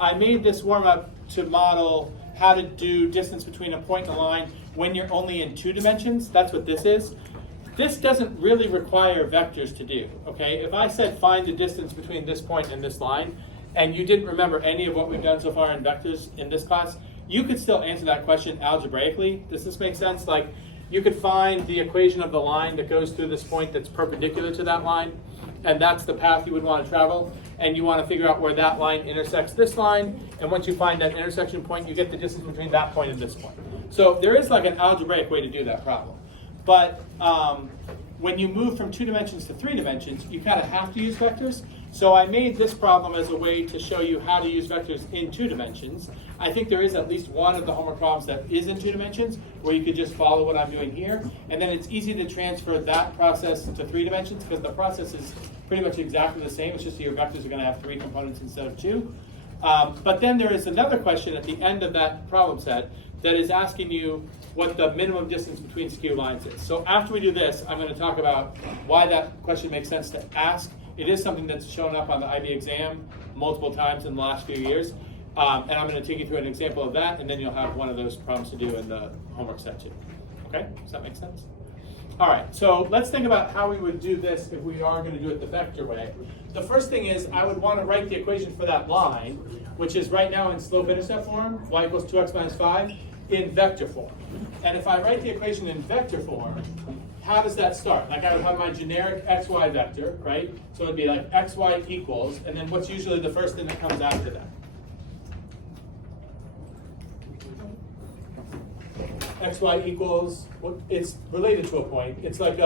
I made this warm-up to model how to do distance between a point and a line when you're only in 2 dimensions. That's what this is. This doesn't really require vectors to do, okay? If I said find the distance between this point and this line, and you didn't remember any of what we've done so far in vectors in this class, you could still answer that question algebraically. Does this make sense? Like, you could find the equation of the line that goes through this point that's perpendicular to that line, and that's the path you would want to travel, and you want to figure out where that line intersects this line, and once you find that intersection point, you get the distance between that point and this point. So there is like an algebraic way to do that problem. But when you move from 2 dimensions to 3 dimensions, you kind of have to use vectors. So I made this problem as a way to show you how to use vectors in 2 dimensions. I think there is at least one of the homework problems that is in 2 dimensions where you could just follow what I'm doing here. And then it's easy to transfer that process to 3 dimensions because the process is pretty much exactly the same. It's just your vectors are going to have 3 components instead of 2. But then there is another question at the end of that problem set that is asking you what the minimum distance between skew lines is. So after we do this, I'm going to talk about why that question makes sense to ask. It is something that's shown up on the IB exam multiple times in the last few years. And I'm going to take you through an example of that, and then you'll have one of those problems to do in the homework section. Okay? Does that make sense? All right, so let's think about how we would do this if we are going to do it the vector way. The first thing is I would want to write the equation for that line, which is right now in slope-intercept form, y equals 2x minus 5, in vector form. And if I write the equation in vector form, how does that start? Like I would have my generic xy vector, right? So it would be like xy equals, and then what's usually the first thing that comes after that? Xy equals, it's related to a point. It's like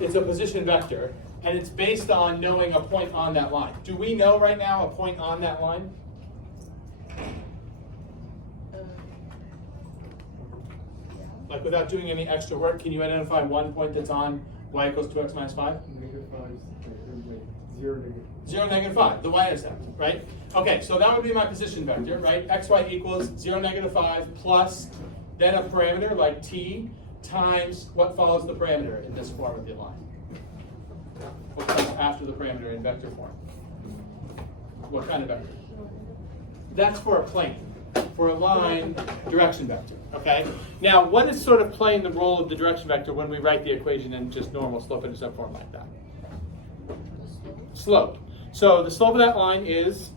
it's a position vector, and it's based on knowing a point on that line. Do we know right now a point on that line? Like without doing any extra work, can you identify one point that's on y equals 2x minus 5? Negative 5, 0, negative. 0, negative 5, the y-intercept, right? Okay, so that would be my position vector, right? Xy equals 0, negative 5 plus then a parameter like t times what follows the parameter in this form of the line. What comes after the parameter in vector form? What kind of vector? That's for a plane. For a line, direction vector, okay? Now, what is sort of playing the role of the direction vector when we write the equation in just normal slope-intercept form like that? Slope. So the slope of that line is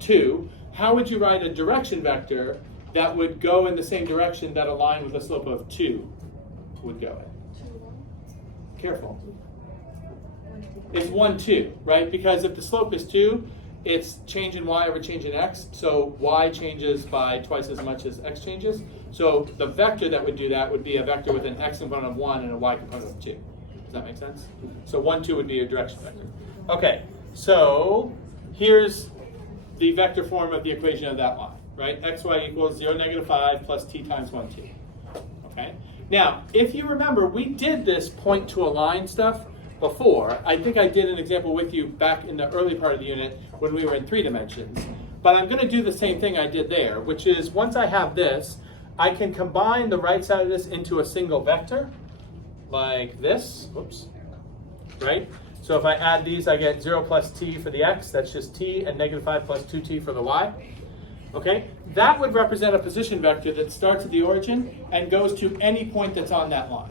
2. How would you write a direction vector that would go in the same direction that a line with a slope of 2 would go in? Careful. It's 1, 2, right? Because if the slope is 2, it's change in y over change in x, so y changes by twice as much as x changes. So the vector that would do that would be a vector with an x component of 1 and a y component of 2. Does that make sense? So 1, 2 would be your direction vector. Okay, so here's the vector form of the equation of that line, right? xy equals 0, negative 5 plus t times 1, 2. Okay? Now, if you remember, we did this point to a line stuff before. I think I did an example with you back in the early part of the unit when we were in 3 dimensions. But I'm going to do the same thing I did there, which is once I have this, I can combine the right side of this into a single vector, like this. Whoops. Right? So if I add these, I get 0 plus t for the x, that's just t, and negative 5 plus 2t for the y. Okay? That would represent a position vector that starts at the origin and goes to any point that's on that line.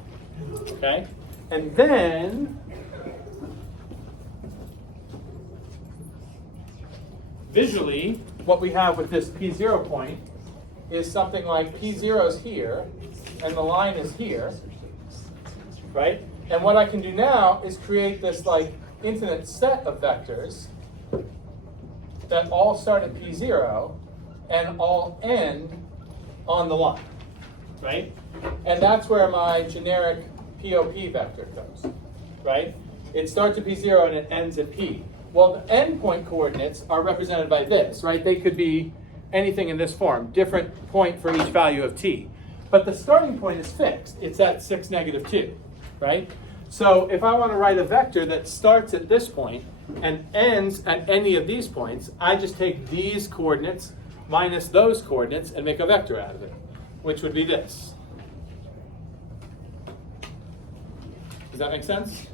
Okay? And then visually, what we have with this P0 point is something like P0 is here, and the line is here, right? And what I can do now is create this like infinite set of vectors that all start at P0 and all end on the line, right? And that's where my generic POP vector goes, right? It starts at P0 and it ends at P. Well, the endpoint coordinates are represented by this, right? They could be anything in this form, different point for each value of t. But the starting point is fixed. It's at 6, negative 2, right? So if I want to write a vector that starts at this point and ends at any of these points, I just take these coordinates minus those coordinates and make a vector out of it, which would be this. Does that make sense?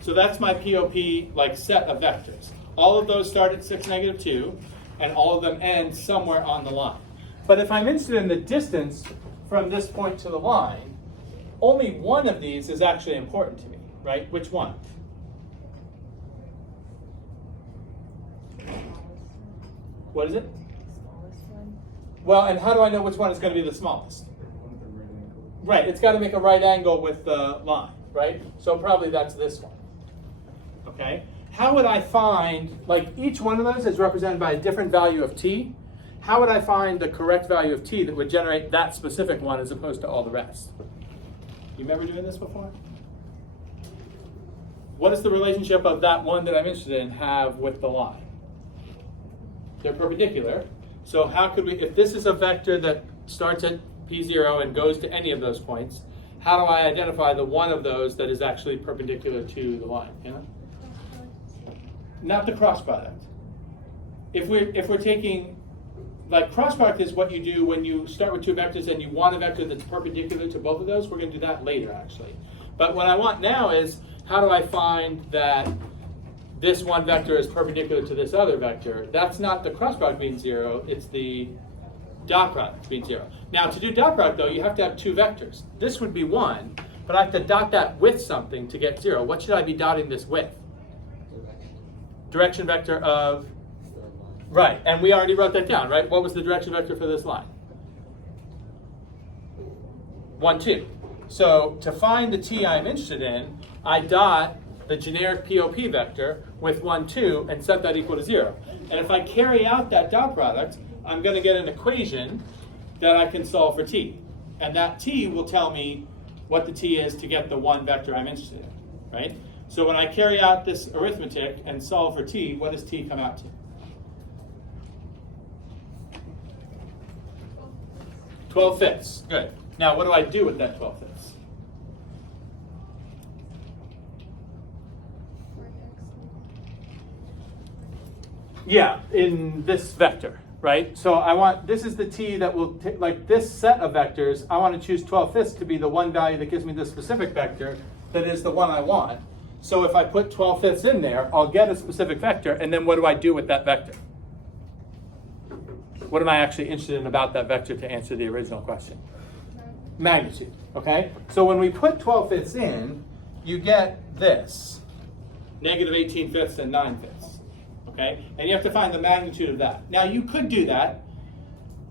So that's my POP like set of vectors. All of those start at 6, -2, and all of them end somewhere on the line. But if I'm interested in the distance from this point to the line, only one of these is actually important to me, right? Which one? What is it? Smallest one. Well, and how do I know which one is going to be the smallest? Right, it's got to make a right angle with the line, right? So probably that's this one. Okay? How would I find, like each one of those is represented by a different value of t. How would I find the correct value of t that would generate that specific one as opposed to all the rest? You remember doing this before? What does the relationship of that one that I'm interested in have with the line? They're perpendicular. So how could we, if this is a vector that starts at P0 and goes to any of those points, how do I identify the one of those that is actually perpendicular to the line? You know? Not the cross product. If we're taking, like cross product is what you do when you start with two vectors and you want a vector that's perpendicular to both of those. We're going to do that later actually. But what I want now is, how do I find that this one vector is perpendicular to this other vector? That's not the cross product being 0, it's the dot product being 0. Now to do dot product though, you have to have two vectors. This would be 1, but I have to dot that with something to get 0. What should I be dotting this with? Direction vector of, right, and we already wrote that down, right? What was the direction vector for this line? 1, 2. So to find the t I'm interested in, I dot the generic POP vector with 1, 2 and set that equal to 0. And if I carry out that dot product, I'm going to get an equation that I can solve for t. And that t will tell me what the t is to get the one vector I'm interested in, right? So when I carry out this arithmetic and solve for t, what does t come out to? 12/5. Good. Now what do I do with that 12/5? Yeah, in this vector, right? So I want, this is the t that will, like this set of vectors, I want to choose 12/5 to be the one value that gives me the specific vector that is the one I want. So if I put 12/5 in there, I'll get a specific vector, and then what do I do with that vector? What am I actually interested in about that vector to answer the original question? Magnitude, okay? So when we put 12/5 in, you get this, -18/5 and 9/5. Okay, and you have to find the magnitude of that. Now you could do that,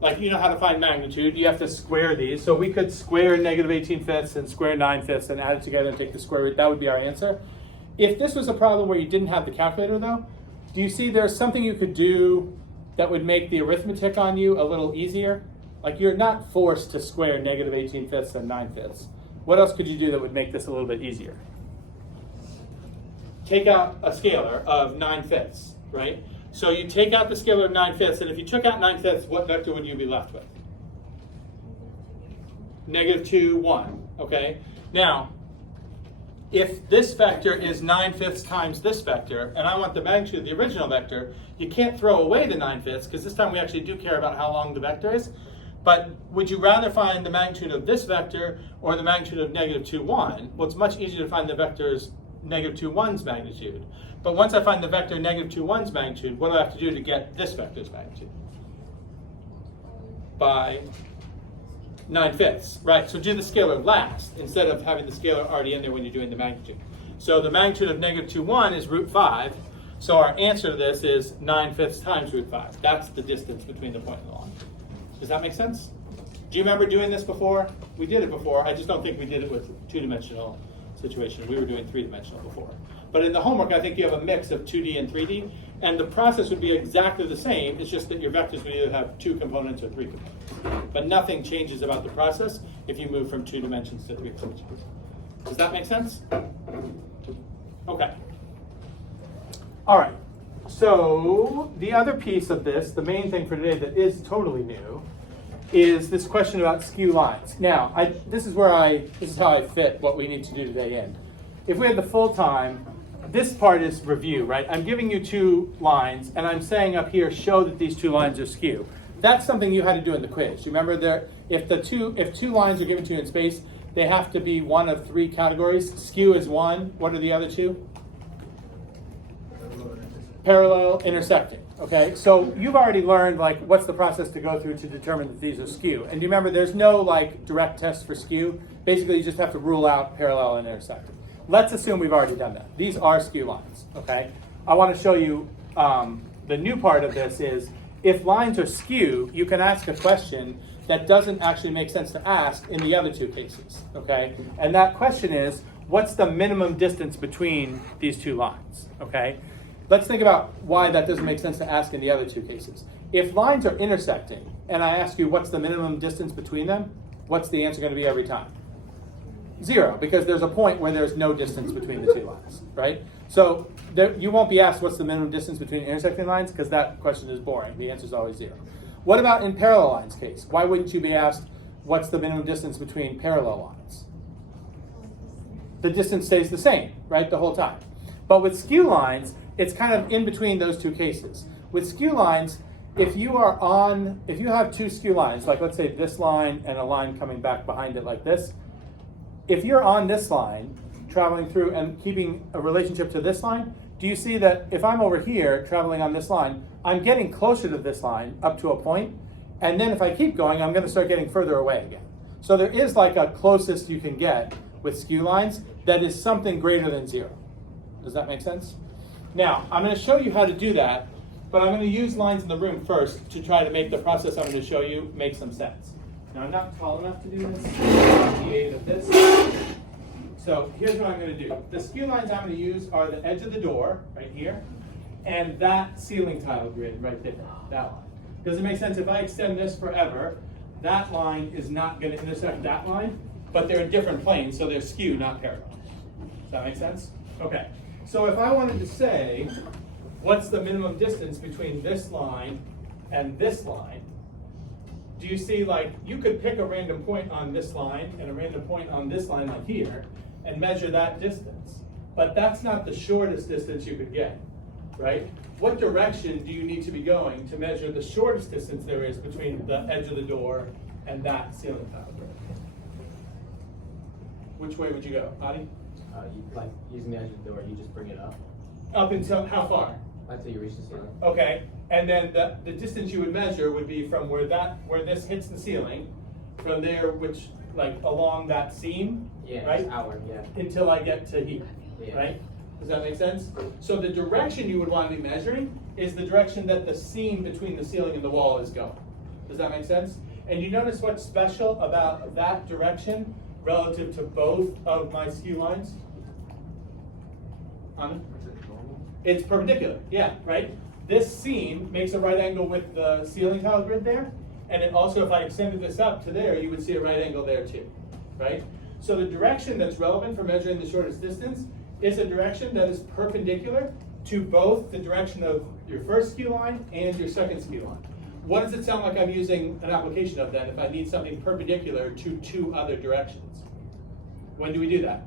like you know how to find magnitude, you have to square these. So we could square -18/5 and square 9/5 and add it together and take the square root, that would be our answer. If this was a problem where you didn't have the calculator though, do you see there's something you could do that would make the arithmetic on you a little easier? Like you're not forced to square -18/5 and 9/5. What else could you do that would make this a little bit easier? Take out a scalar of 9/5. Right? So you take out the scalar of 9/5, and if you took out 9/5, what vector would you be left with? -2, 1. Okay? Now, if this vector is 9/5 times this vector, and I want the magnitude of the original vector, you can't throw away the 9/5, because this time we actually do care about how long the vector is. But would you rather find the magnitude of this vector or the magnitude of -2, 1? Well, it's much easier to find the vector's -2, 1's magnitude. But once I find the vector -2, 1's magnitude, what do I have to do to get this vector's magnitude? By 9/5. Right, so do the scalar last instead of having the scalar already in there when you're doing the magnitude. So the magnitude of -2, 1 is √5. So our answer to this is 9/5 times √5. That's the distance between the point and the line. Does that make sense? Do you remember doing this before? We did it before. I just don't think we did it with two-dimensional situation. We were doing three-dimensional before. But in the homework, I think you have a mix of 2D and 3D, and the process would be exactly the same. It's just that your vectors would either have 2 components or 3 components. But nothing changes about the process if you move from 2 dimensions to 3 dimensions. Does that make sense? Okay. All right. So the other piece of this, the main thing for today that is totally new, is this question about skew lines. Now, this is how I fit what we need to do today in. If we had the full time, this part is review, right? I'm giving you 2 lines, and I'm saying up here, show that these 2 lines are skew. That's something you had to do in the quiz. You remember there, if 2 lines are given to you in space, they have to be one of 3 categories. Skew is one. What are the other 2? parallel, intersecting. Okay, so you've already learned like what's the process to go through to determine that these are skew. And do you remember there's no like direct test for skew? Basically, you just have to rule out parallel and intersecting. Let's assume we've already done that. These are skew lines. Okay, I want to show you the new part of this is if lines are skew, you can ask a question that doesn't actually make sense to ask in the other two cases. Okay, and that question is what's the minimum distance between these two lines? Okay. Let's think about why that doesn't make sense to ask in the other two cases. If lines are intersecting, and I ask you what's the minimum distance between them, what's the answer going to be every time? 0, because there's a point where there's no distance between the two lines, right? So you won't be asked what's the minimum distance between intersecting lines, because that question is boring. The answer is always 0. What about in parallel lines case? Why wouldn't you be asked what's the minimum distance between parallel lines? The distance stays the same, right, the whole time. But with skew lines, it's kind of in between those two cases. With skew lines, if you have two skew lines, like let's say this line and a line coming back behind it like this, if you're on this line, traveling through and keeping a relationship to this line, do you see that if I'm over here traveling on this line, I'm getting closer to this line up to a point, and then if I keep going, I'm going to start getting further away again. So there is like a closest you can get with skew lines that is something greater than 0. Does that make sense? Now, I'm going to show you how to do that, but I'm going to use lines in the room first to try to make the process I'm going to show you make some sense. Now, I'm not tall enough to do this. I'm the 8 of this. So here's what I'm going to do. The skew lines I'm going to use are the edge of the door, right here, and that ceiling tile grid right there, that line. Does it make sense? If I extend this forever, that line is not going to intersect that line, but they're in different planes, so they're skew, not parallel. Does that make sense? Okay. So if I wanted to say, what's the minimum distance between this line and this line, do you see like, you could pick a random point on this line and a random point on this line like here and measure that distance. But that's not the shortest distance you could get, right? What direction do you need to be going to measure the shortest distance there is between the edge of the door and that ceiling tile? Which way would you go, Adi? Like using the edge of the door, you just bring it up. Up until how far? Until you reach the ceiling. Okay, and then the distance you would measure would be from where this hits the ceiling, from there, which like along that seam, Yeah, right? outward, yeah. Until I get to here, Yeah. right? Does that make sense? So the direction you would want to be measuring is the direction that the seam between the ceiling and the wall is going. Does that make sense? And you notice what's special about that direction relative to both of my skew lines? It's perpendicular, yeah, right? This seam makes a right angle with the ceiling tile grid there, and it also, if I extended this up to there, you would see a right angle there too, right? So the direction that's relevant for measuring the shortest distance is a direction that is perpendicular to both the direction of your first skew line and your second skew line. What does it sound like I'm using an application of then if I need something perpendicular to two other directions? When do we do that?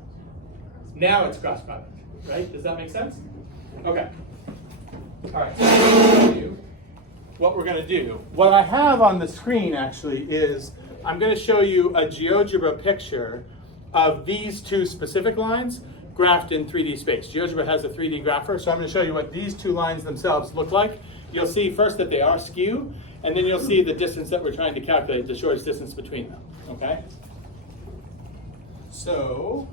Now it's cross product, right? Does that make sense? Okay. All right, so I'm going to show you what we're going to do. What I have on the screen actually is I'm going to show you a GeoGebra picture of these two specific lines graphed in 3D space. GeoGebra has a 3D grapher, so I'm going to show you what these two lines themselves look like. You'll see first that they are skew, and then you'll see the distance that we're trying to calculate, the shortest distance between them, okay? So,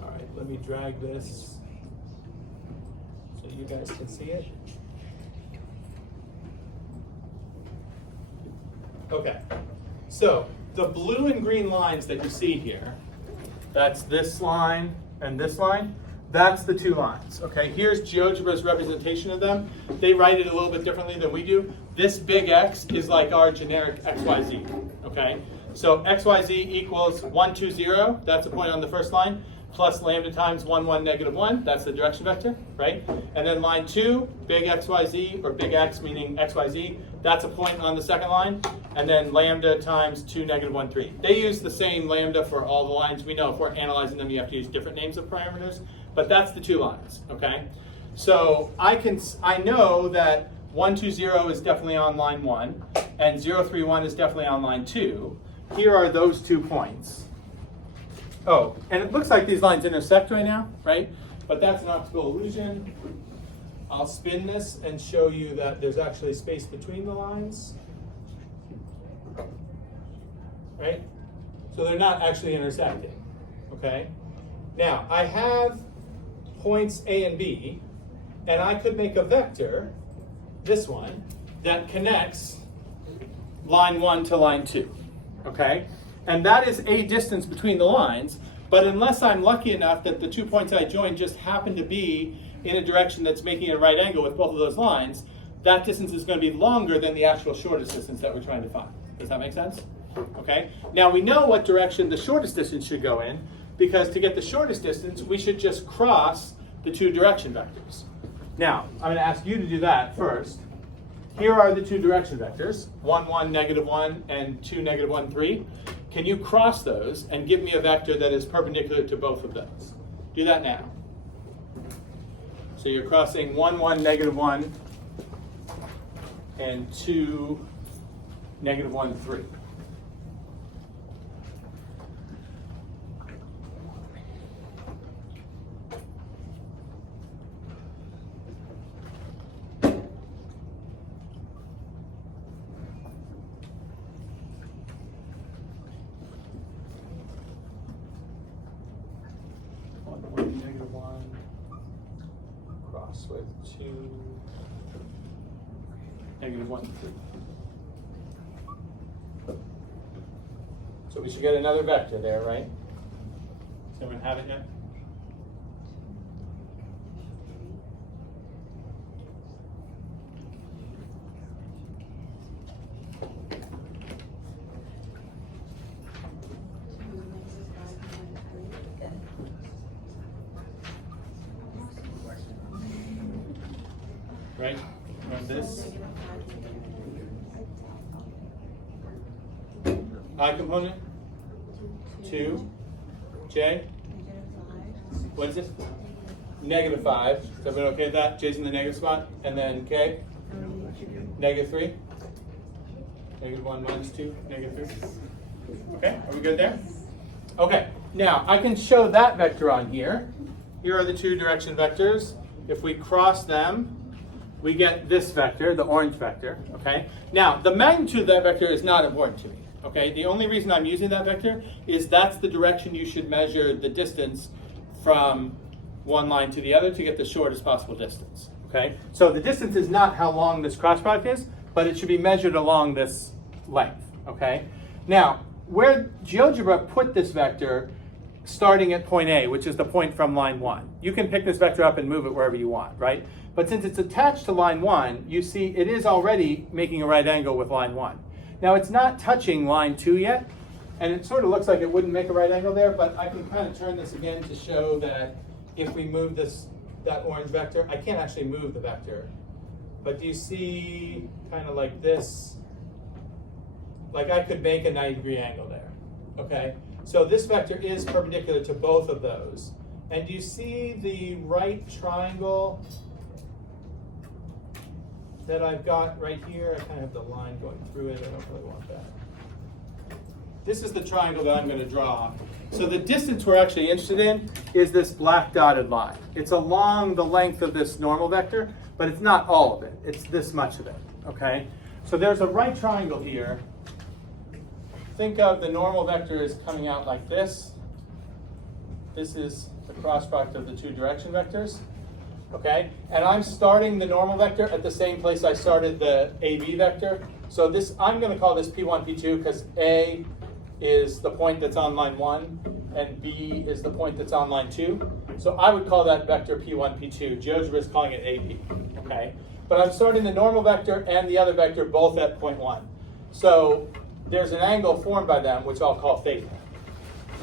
all right, let me drag this so you guys can see it. Okay, so the blue and green lines that you see here, that's this line and this line, that's the two lines, okay? Here's GeoGebra's representation of them. They write it a little bit differently than we do. This big X is like our generic XYZ, okay? So XYZ equals 1, 2, 0, that's a point on the first line, plus lambda times 1, 1, negative 1, that's the direction vector, right? And then line 2, big XYZ, or big X meaning XYZ, that's a point on the second line, and then lambda times 2, negative 1, 3. They use the same lambda for all the lines. We know if we're analyzing them, you have to use different names of parameters, but that's the two lines, okay? So I know that 1, 2, 0 is definitely on line 1, and 0, 3, 1 is definitely on line 2, here are those 2 points. Oh, and it looks like these lines intersect right now, right? But that's an optical illusion. I'll spin this and show you that there's actually space between the lines. Right? So they're not actually intersecting, okay? Now, I have points A and B, and I could make a vector, this one, that connects line 1 to line 2, okay? And that is a distance between the lines, but unless I'm lucky enough that the 2 points I joined just happen to be in a direction that's making a right angle with both of those lines, that distance is going to be longer than the actual shortest distance that we're trying to find. Does that make sense? Okay. Now we know what direction the shortest distance should go in, because to get the shortest distance, we should just cross the 2 direction vectors. Now, I'm going to ask you to do that first. Here are the 2 direction vectors, 1, 1, -1, and 2, -1, 3. Can you cross those and give me a vector that is perpendicular to both of those? Do that now. So you're crossing 1, 1, -1, and 2, -1, 3. Cross with 2, -1, 3. So we should get another vector there, right? Does anyone have it yet? Right? Run this. I component. 2. J. What is it? -5. Is everyone okay with that? J's in the negative spot. And then K. -3. -1 -2. -3. Okay, are we good there? Okay, now I can show that vector on here. Here are the 2 direction vectors. If we cross them, we get this vector, the orange vector, okay? Now, the magnitude of that vector is not important to me, okay? The only reason I'm using that vector is that's the direction you should measure the distance from one line to the other to get the shortest possible distance, okay? So the distance is not how long this cross product is, but it should be measured along this length, okay? Now, where GeoGebra put this vector starting at point A, which is the point from line 1. You can pick this vector up and move it wherever you want, right? But since it's attached to line 1, you see it is already making a right angle with line 1. Now it's not touching line 2 yet, and it sort of looks like it wouldn't make a right angle there, but I can kind of turn this again to show that if we move that orange vector, I can't actually move the vector. But do you see kind of like this? Like I could make a 90-degree angle there, okay? So this vector is perpendicular to both of those. And do you see the right triangle that I've got right here? I kind of have the line going through it. I don't really want that. This is the triangle that I'm going to draw. So the distance we're actually interested in is this black dotted line. It's along the length of this normal vector, but it's not all of it. It's this much of it, okay? So there's a right triangle here. Think of the normal vector as coming out like this. This is the cross product of the 2 direction vectors, okay? And I'm starting the normal vector at the same place I started the AB vector. So this, I'm going to call this P1, P2 because A is the point that's on line 1 and B is the point that's on line 2. So I would call that vector P1, P2. GeoGebra is calling it AP, okay? But I'm starting the normal vector and the other vector both at point 1. So there's an angle formed by them, which I'll call theta,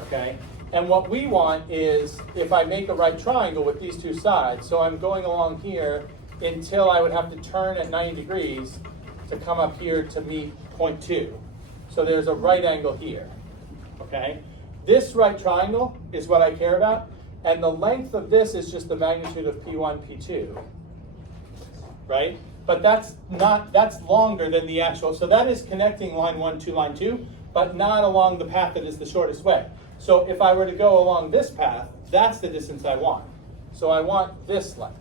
okay? And what we want is, if I make a right triangle with these 2 sides, so I'm going along here until I would have to turn at 90 degrees to come up here to meet point 2. So there's a right angle here, okay? This right triangle is what I care about, and the length of this is just the magnitude of P1, P2, right? But that's longer than the actual, so that is connecting line 1 to line 2, but not along the path that is the shortest way. So if I were to go along this path, that's the distance I want. So I want this length.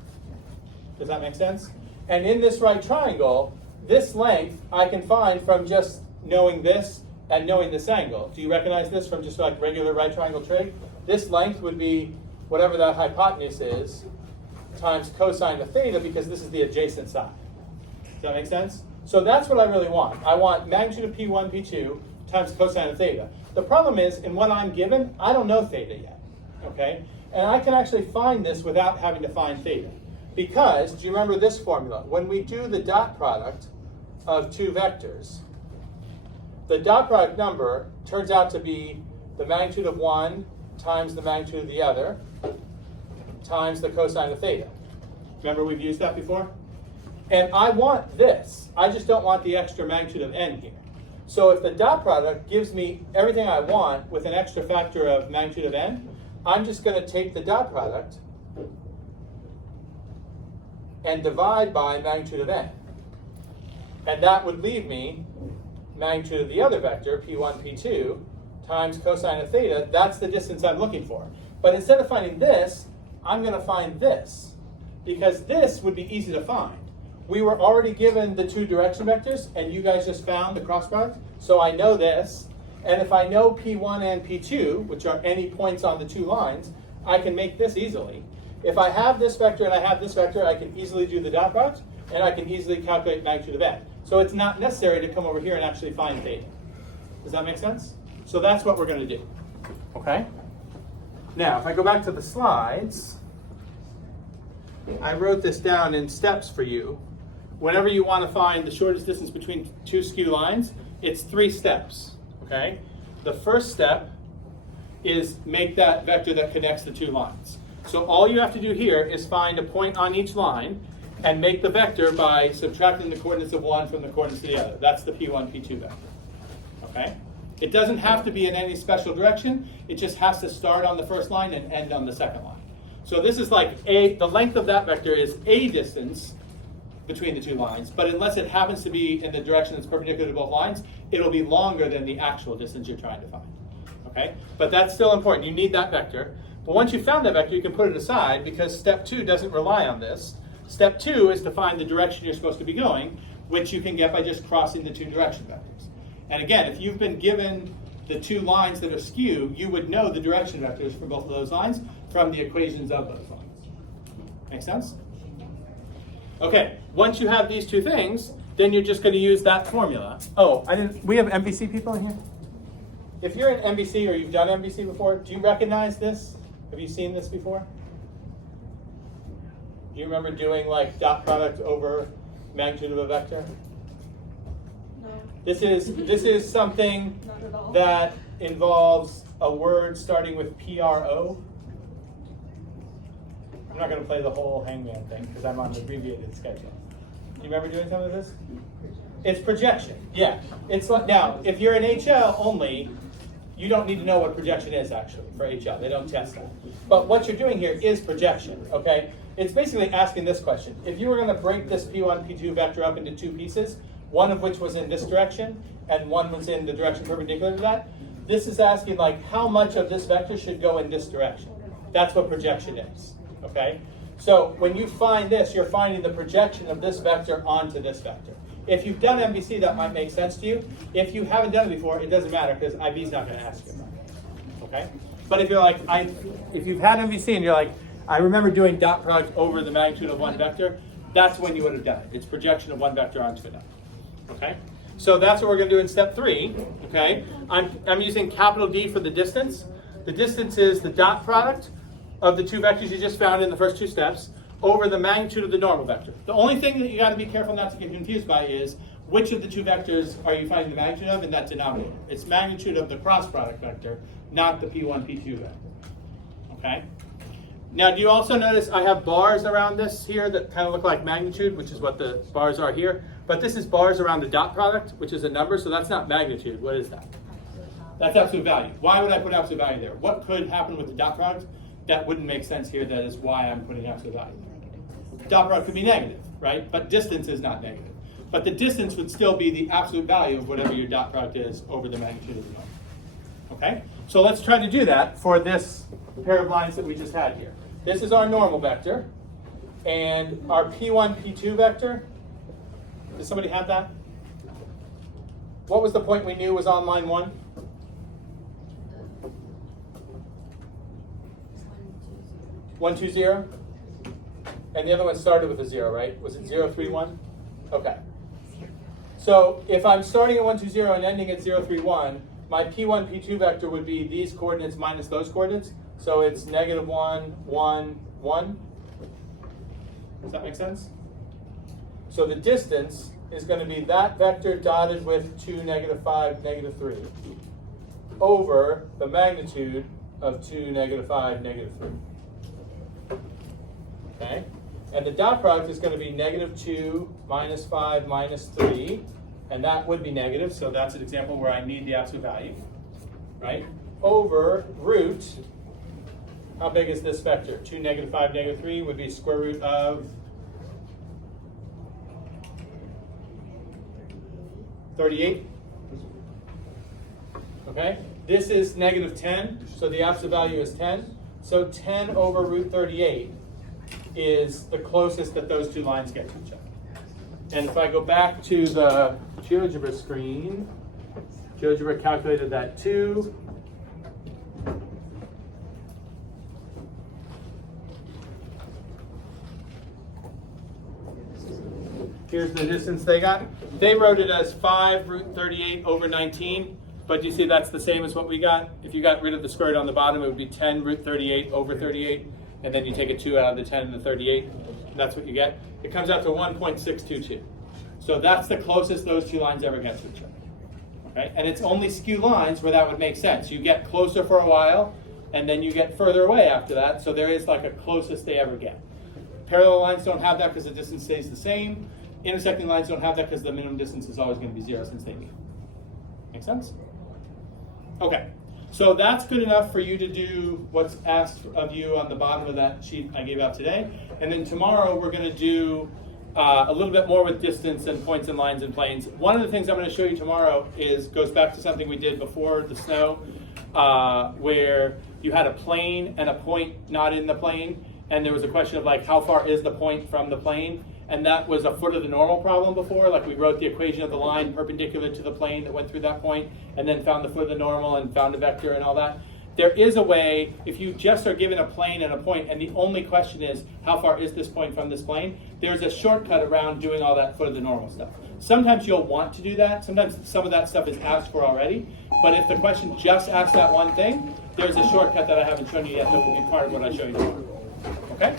Does that make sense? And in this right triangle, this length I can find from just knowing this and knowing this angle. Do you recognize this from just like regular right triangle trig? This length would be whatever that hypotenuse is times cosine of theta, because this is the adjacent side. Does that make sense? So that's what I really want. I want magnitude of P1, P2 times cosine of theta. The problem is, in what I'm given, I don't know theta yet, okay? And I can actually find this without having to find theta. Because, do you remember this formula? When we do the dot product of two vectors, the dot product number turns out to be the magnitude of one times the magnitude of the other times the cosine of theta. Remember we've used that before? And I want this. I just don't want the extra magnitude of n here. So if the dot product gives me everything I want with an extra factor of magnitude of n, I'm just going to take the dot product and divide by magnitude of n. And that would leave me magnitude of the other vector, P1, P2, times cosine of theta. That's the distance I'm looking for. But instead of finding this, I'm going to find this, because this would be easy to find. We were already given the two direction vectors, and you guys just found the cross product, so I know this. And if I know P1 and P2, which are any points on the two lines, I can make this easily. If I have this vector and I have this vector, I can easily do the dot product, and I can easily calculate magnitude of n. So it's not necessary to come over here and actually find theta. Does that make sense? So that's what we're going to do. Okay? Now, if I go back to the slides, I wrote this down in steps for you. Whenever you want to find the shortest distance between two skew lines, it's 3 steps. Okay? The first step is make that vector that connects the two lines. So all you have to do here is find a point on each line and make the vector by subtracting the coordinates of one from the coordinates of the other. That's the P1, P2 vector. Okay? It doesn't have to be in any special direction. It just has to start on the first line and end on the second line. So this is like the length of that vector is a distance between the two lines, but unless it happens to be in the direction that's perpendicular to both lines, it'll be longer than the actual distance you're trying to find. Okay? But that's still important. You need that vector. But once you've found that vector, you can put it aside, because step 2 doesn't rely on this. Step 2 is to find the direction you're supposed to be going, which you can get by just crossing the two direction vectors. And again, if you've been given the two lines that are skew, you would know the direction vectors for both of those lines from the equations of those lines. Make sense? Okay, once you have these two things, then you're just going to use that formula. Oh, we have MVC people in here? If you're in MVC or you've done MVC before, do you recognize this? Have you seen this before? Do you remember doing like dot product over magnitude of a vector? No. This is something Not at all. that involves a word starting with PRO. I'm not going to play the whole hangman thing because I'm on an abbreviated schedule. Do you remember doing some of this? It's projection. Yeah. It's like, now, if you're in HL only, you don't need to know what projection is actually for HL. They don't test that. But what you're doing here is projection, okay? It's basically asking this question. If you were going to break this P1, P2 vector up into two pieces, one of which was in this direction and one was in the direction perpendicular to that, this is asking like how much of this vector should go in this direction. That's what projection is, okay? So when you find this, you're finding the projection of this vector onto this vector. If you've done MVC, that might make sense to you. If you haven't done it before, it doesn't matter because IB is not going to ask you about it. Okay? But if you're like, if you've had MVC and you're like, I remember doing dot product over the magnitude of one vector, that's when you would have done it. It's projection of one vector onto another. Okay? So that's what we're going to do in step 3. Okay? I'm using capital D for the distance. The distance is the dot product of the two vectors you just found in the first two steps over the magnitude of the normal vector. The only thing that you got to be careful not to get confused by is which of the two vectors are you finding the magnitude of in that denominator. It's magnitude of the cross product vector, not the P1, P2 vector. Okay? Now, do you also notice I have bars around this here that kind of look like magnitude, which is what the bars are here. But this is bars around the dot product, which is a number, so that's not magnitude. What is that? That's absolute value. Why would I put absolute value there? What could happen with the dot product? That wouldn't make sense here. That is why I'm putting absolute value there. Dot product could be negative, right? But distance is not negative. but the distance would still be the absolute value of whatever your dot product is over the magnitude of the normal. Okay? So let's try to do that for this pair of lines that we just had here. This is our normal vector, and our P1, P2 vector. Does somebody have that? What was the point we knew was on line 1? 1, 2, 0? And the other one started with a 0, right? Was it 0, 3, 1? Okay. So if I'm starting at 1, 2, 0 and ending at 0, 3, 1, my P1, P2 vector would be these coordinates minus those coordinates. So it's -1, 1, 1. Does that make sense? So the distance is going to be that vector dotted with 2, -5, -3 over the magnitude of 2, -5, -3. Okay? And the dot product is going to be -2, -5, -3. And that would be negative, so that's an example where I need the absolute value. Right? Over root, how big is this vector? 2, -5, -3 would be square root of 38. Okay? This is -10, so the absolute value is 10. So 10 over root 38 is the closest that those two lines get to each other. And if I go back to the GeoGebra screen, GeoGebra calculated that too. Here's the distance they got. They wrote it as 5 root 38 over 19, but you see that's the same as what we got. If you got rid of the square root on the bottom, it would be 10 root 38 over 38, and then you take a 2 out of the 10 and the 38, and that's what you get. It comes out to 1.622. So that's the closest those two lines ever get to each other. Okay? And it's only skew lines where that would make sense. You get closer for a while, and then you get further away after that, so there is like a closest they ever get. Parallel lines don't have that because the distance stays the same. Intersecting lines don't have that because the minimum distance is always going to be 0 since they meet. Make sense? Okay, so that's good enough for you to do what's asked of you on the bottom of that sheet I gave out today. And then tomorrow we're going to do a little bit more with distance and points and lines and planes. One of the things I'm going to show you tomorrow goes back to something we did before the snow, where you had a plane and a point not in the plane, and there was a question of like how far is the point from the plane, and that was a foot of the normal problem before. Like we wrote the equation of the line perpendicular to the plane that went through that point, and then found the foot of the normal and found a vector and all that. There is a way, if you just are given a plane and a point, and the only question is, how far is this point from this plane? There's a shortcut around doing all that foot of the normal stuff. Sometimes you'll want to do that. Sometimes some of that stuff is asked for already. But if the question just asks that one thing, there's a shortcut that I haven't shown you yet that will be part of what I show you tomorrow. Okay?